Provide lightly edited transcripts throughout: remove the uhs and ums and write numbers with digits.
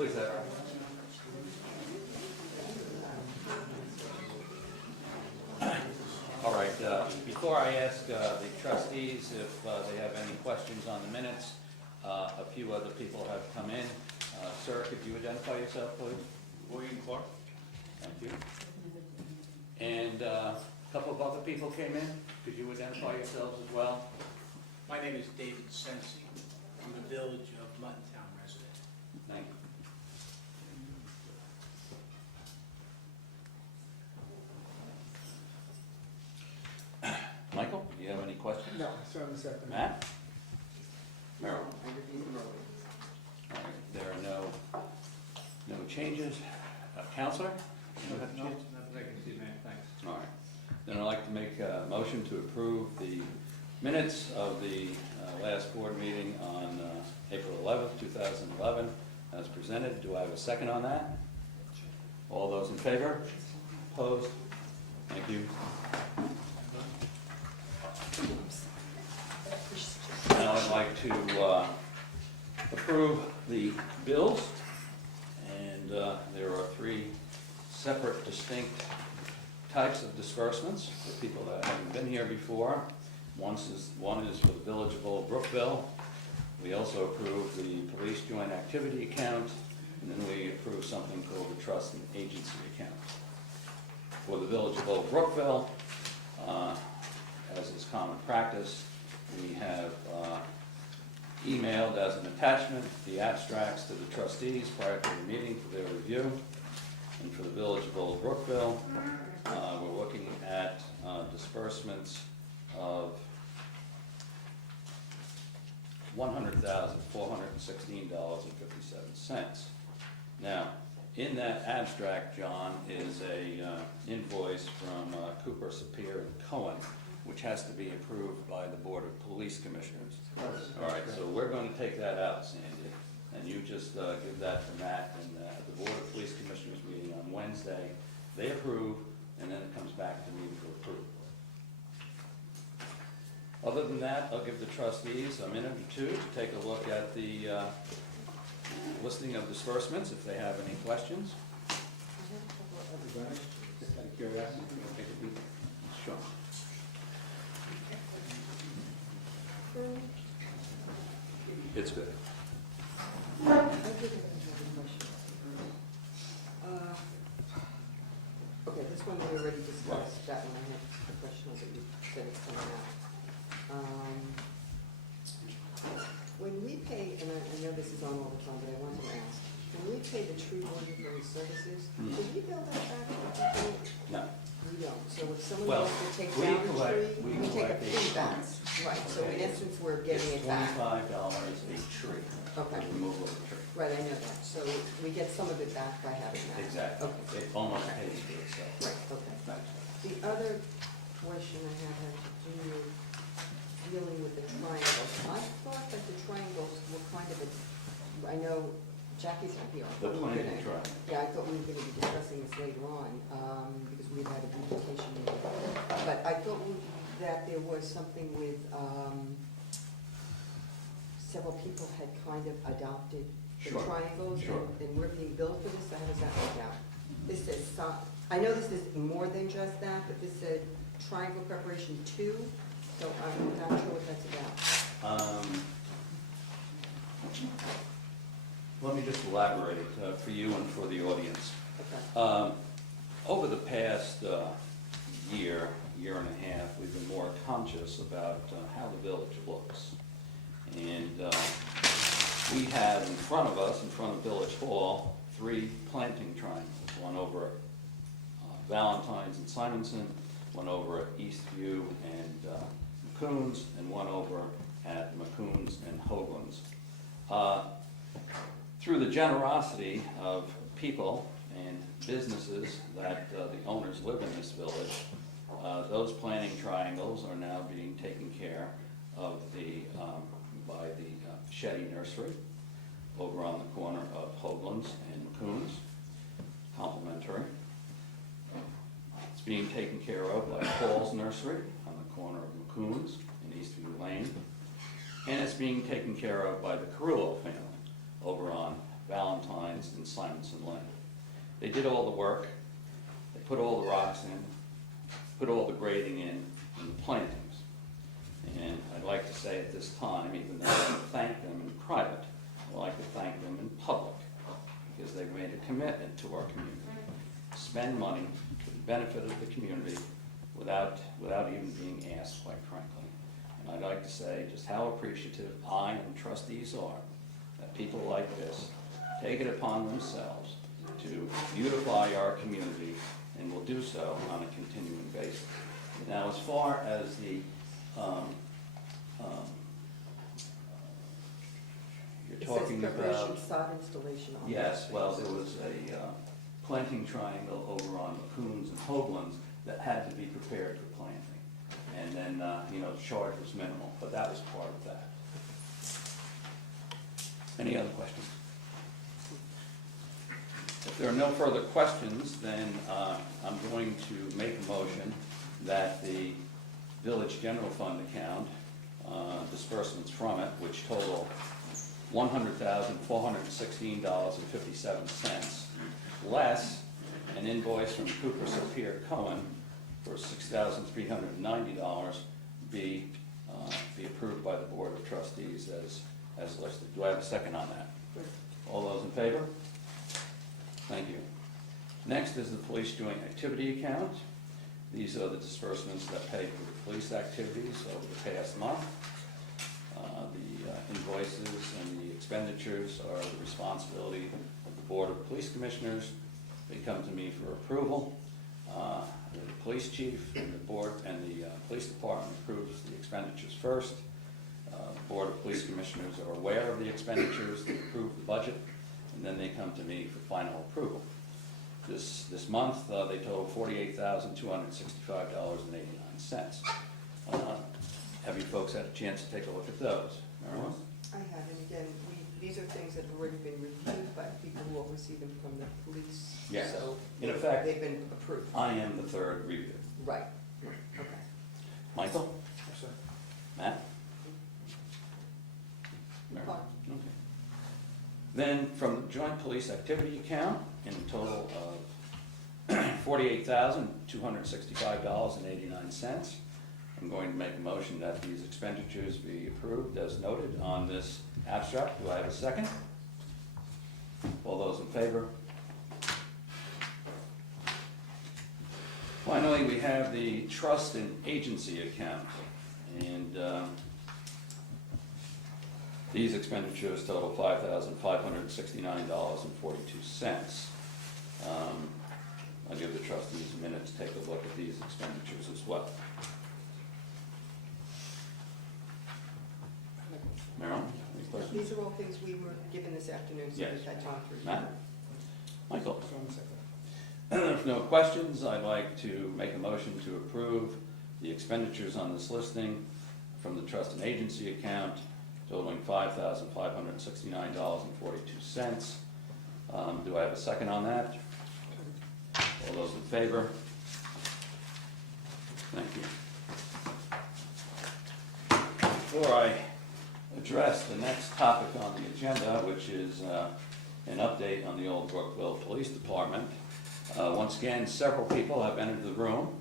Please have. All right, before I ask the trustees if they have any questions on the minutes, a few other people have come in. Sir, could you identify yourself, please? William Clark. Thank you. And a couple of other people came in. Could you identify yourselves as well? My name is David Sensi. I'm the Village of Muttontown resident. Thank you. Michael, do you have any questions? No, certainly, second. Matt? Merrill? I reviewed them earlier. All right, there are no changes. Counselor? You have No, changes? nothing I can see, man, thanks. All right. Then I'd like to make a motion to approve the minutes of the last board meeting on April 11th, 2011, as presented. Do I have a second on that? All those in favor? Opposed? Thank you. Now I'd like to approve the bills, and there are three separate, distinct types of disbursements for people that haven't been here before. One is for the Village of Old Brookville. We also approve the police joint activity account, and then we approve something called the trust and agency account. For the Village of Old Brookville, as is common practice, we have emailed as an attachment the abstracts to the trustees prior to the meeting for their review. And for the Village of Old Brookville, we're looking at disbursements of $100,416.57. Now, in that abstract, John, is a invoice from Cooper, Sapir, and Cohen, which has to be approved by the Board of Police Commissioners. All right, so we're going to take that out, Sandy, and you just give that to Matt, and at the Board of Police Commissioners meeting on Wednesday, they approve, and then it comes back to me to approve. Other than that, I'll give the trustees a minute or two to take a look at the listing of disbursements, if they have any questions. Everybody, just out of curiosity. Sure. It's good. I did have another question. Okay, this one we already discussed, that one I had a question on, but you said it's coming out. When we pay, and I know this is on all the time, but I wanted to ask, when we pay the tree warden for his services, do we bill that back to people? No. We don't, so if someone Well, wants to take we down the collect- tree, we we take a collect fee a- back. Right, so in essence, we're getting It's it back. $25 a tree. Okay. The removal of the tree. Right, I know that, so we get some of it back by having that. Exactly. Okay. It almost pays for itself. Right, okay. Thanks. The other question I had to do with dealing with the triangles. I thought that the triangles were kind of a, I know Jackie's not here. I The thought we were planting gonna- triangle. Yeah, I thought we were gonna be discussing this later on, because we had a duplication meeting. But I thought that there was something with, several people had kind of adopted the Sure, triangles. sure. And we're being billed for this, so how does that work out? This says, I know this is more than just that, but this said triangle preparation 2, so I'm not sure what that's about. Let me just elaborate for you and for the audience. Okay. Over the past year and a half, we've been more conscious about how the village looks. And we have in front of us, in front of Village Hall, 3 planting triangles. One over at Valentine's and Simonson, one over at Eastview and McCoon's, and one over at McCoon's and Hoagland's. Through the generosity of people and businesses that the owners live in this village, those planting triangles are now being taken care of by the Shetty Nursery over on the corner of Hoagland's and McCoon's, complimentary. It's being taken care of by Paul's Nursery on the corner of McCoon's and Eastview Lane. And it's being taken care of by the Carullo family over on Valentine's, and Simonson Lane. They did all the work, they put all the rocks in, put all the grading in, and the plantings. And I'd like to say at this time, even though I don't thank them in private, I'd like to thank them in public, because they've made a commitment to our community. Spend money for the benefit of the community without even being asked, quite frankly. And I'd like to say just how appreciative I and trustees are that people like this take it upon themselves to beautify our community, and will do so on a continuing basis. Now, as far as the you're talking It says preparation about, sod installation on. yes, well, there was a planting triangle over on McCoon's and Hoagland's that had to be prepared for planting. And then, the charge was minimal, but that was part of that. Any other questions? If there are no further questions, then I'm going to make a motion that the village general fund account, disbursements from it, which total $100,416.57, less an invoice from Cooper Sopier Cohen for $6,390, be approved by the Board of Trustees as listed. Do I have a second on that? All those in favor? Thank you. Next is the police joint activity account. These are the disbursements that pay for the police activities over the past month. The invoices and the expenditures are the responsibility of the Board of Police Commissioners. They come to me for approval. The police chief and the board and the police department approves the expenditures first. The Board of Police Commissioners are aware of the expenditures, they approve the budget, and then they come to me for final approval. This month, they total $48,265.89. Have you folks had a chance to take a look at those? Marilyn? I have, and again, these are things that have already been reviewed by people who oversee them from the police. Yes. So In effect, they've been approved. I am the third review. Right, okay. Michael? Yes, sir. Matt? Mary? Fine. Okay. Then from the joint police activity account, in a total of $48,265.89, I'm going to make a motion that these expenditures be approved as noted on this abstract. Do I have a second? All those in favor? Finally, we have the trust and agency account, and these expenditures total $5,569.42. I'll give the trustees a minute to take a look at these expenditures as well. Marilyn, any questions? These are all things we were given this afternoon, so Yes. we've had time to review. Matt? Michael? So I'm second. If no questions, I'd like to make a motion to approve the expenditures on this listing from the trust and agency account totaling $5,569.42. Do I have a second on that? All those in favor? Thank you. Before I address the next topic on the agenda, which is an update on the old Brookville Police Department, once again, several people have entered the room,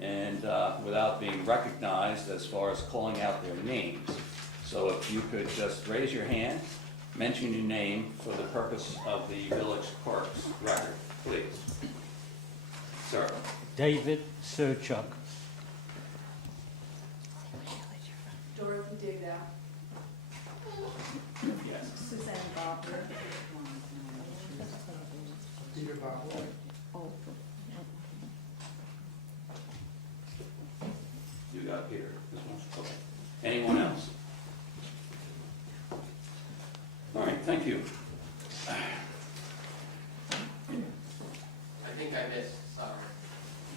and without being recognized as far as calling out their names. So if you could just raise your hand, mention your name for the purpose of the village clerk's record, please. Sir. David Surchuk. Dorothy Digdow. Yes. Suzanne Bopper. Peter Bobble. You got Peter, this one? Okay. Anyone else? All right, thank you. I think I missed, sorry.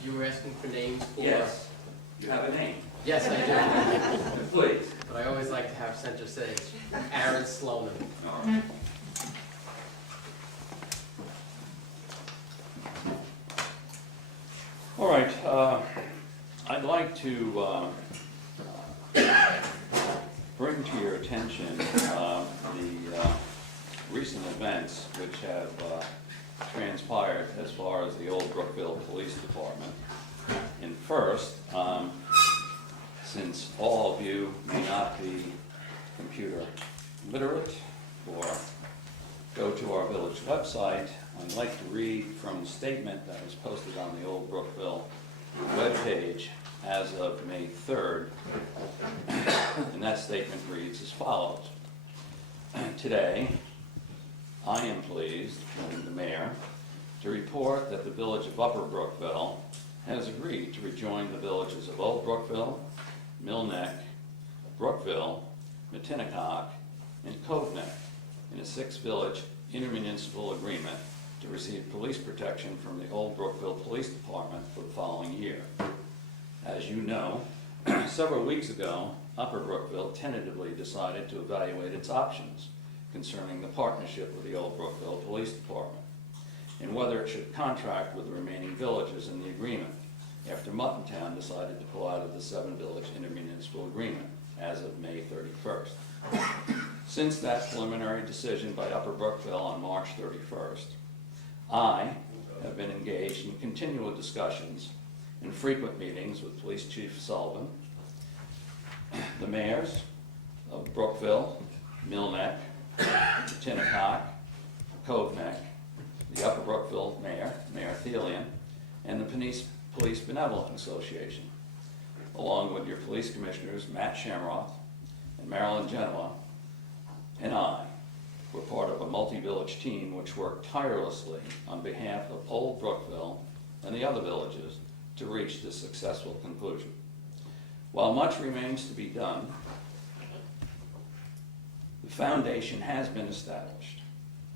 You were asking for names for? Yes, you have a name. Yes, I do. Please. But I always like to have center stage. Aaron Sloman. All right. All right, I'd like to bring to your attention the recent events which have transpired as far as the old Brookville Police Department. And first, since all of you may not be computer literate or go to our village website, I'd like to read from the statement that was posted on the old Brookville webpage as of May 3rd. And that statement reads as follows. Today, I am pleased, the mayor, to report that the village of Upper Brookville has agreed to rejoin the villages of Old Brookville, Mill Neck, Brookville, Matinacock, and Cove Neck in a 6-village intermunicipal agreement to receive police protection from the Old Brookville Police Department for the following year. As you know, several weeks ago, Upper Brookville tentatively decided to evaluate its options concerning the partnership with the Old Brookville Police Department and whether it should contract with the remaining villages in the agreement after Muttontown decided to pull out of the 7-village intermunicipal agreement as of May 31st. Since that preliminary decision by Upper Brookville on March 31st, I have been engaged in continual discussions and frequent meetings with Police Chief Sullivan, the mayors of Brookville, Mill Neck, Matinacock, Cove Neck, the Upper Brookville mayor, Mayor Thelian, and the Police Benevolent Association, along with your police commissioners, Matt Shamroth and Marilyn Genoa, and I were part of a multi-village team which worked tirelessly on behalf of Old Brookville and the other villages to reach this successful conclusion. While much remains to be done, the foundation has been established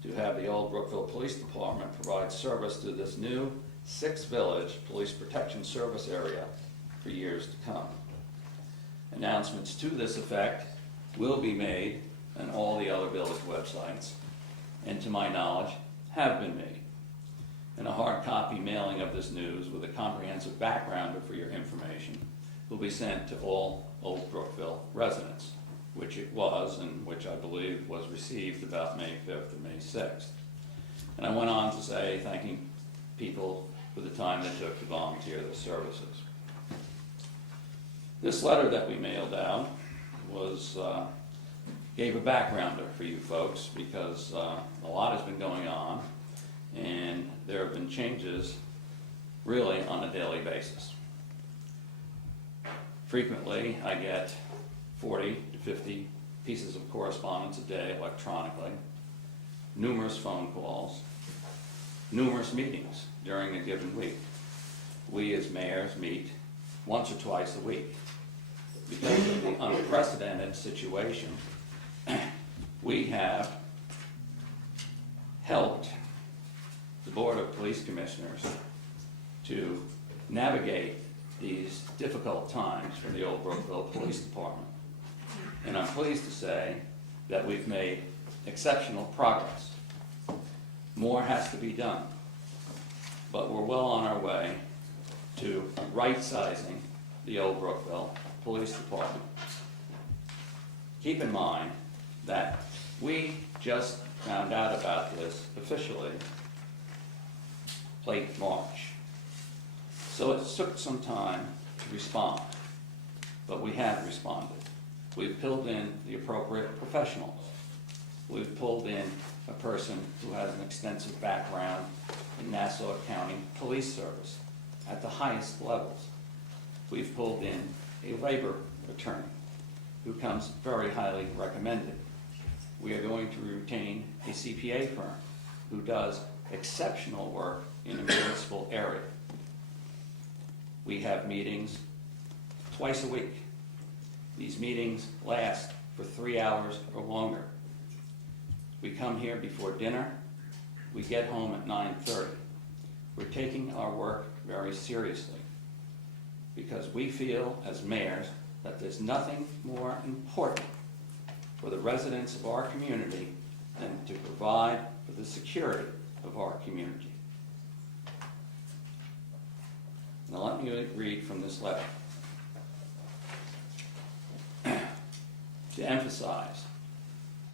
to have the Old Brookville Police Department provide service to this new 6-village police protection service area for years to come. Announcements to this effect will be made on all the other village websites, and to my knowledge, have been made. And a hard copy mailing of this news with a comprehensive backgrounder for your information will be sent to all Old Brookville residents, which it was, and which I believe was received about May 5th and May 6th. And I went on to say, thanking people for the time they took to volunteer their services. This letter that we mailed out was gave a backgrounder for you folks because a lot has been going on and there have been changes really on a daily basis. Frequently, I get 40 to 50 pieces of correspondence a day electronically, numerous phone calls, numerous meetings during a given week. We as mayors meet once or twice a week. Because of the unprecedented situation, we have helped the Board of Police Commissioners to navigate these difficult times for the Old Brookville Police Department. And I'm pleased to say that we've made exceptional progress. More has to be done, but we're well on our way to right-sizing the Old Brookville Police Department. Keep in mind that we just found out about this officially late March. So it took some time to respond, but we have responded. We've pulled in the appropriate professionals. We've pulled in a person who has an extensive background in Nassau County Police Service at the highest levels. We've pulled in a labor attorney who comes very highly recommended. We are going to retain a CPA firm who does exceptional work in the municipal area. We have meetings twice a week. These meetings last for 3 hours or longer. We come here before dinner. We get home at 9:30. We're taking our work very seriously because we feel as mayors that there's nothing more important for the residents of our community than to provide for the security of our community. Now let me read from this letter. To emphasize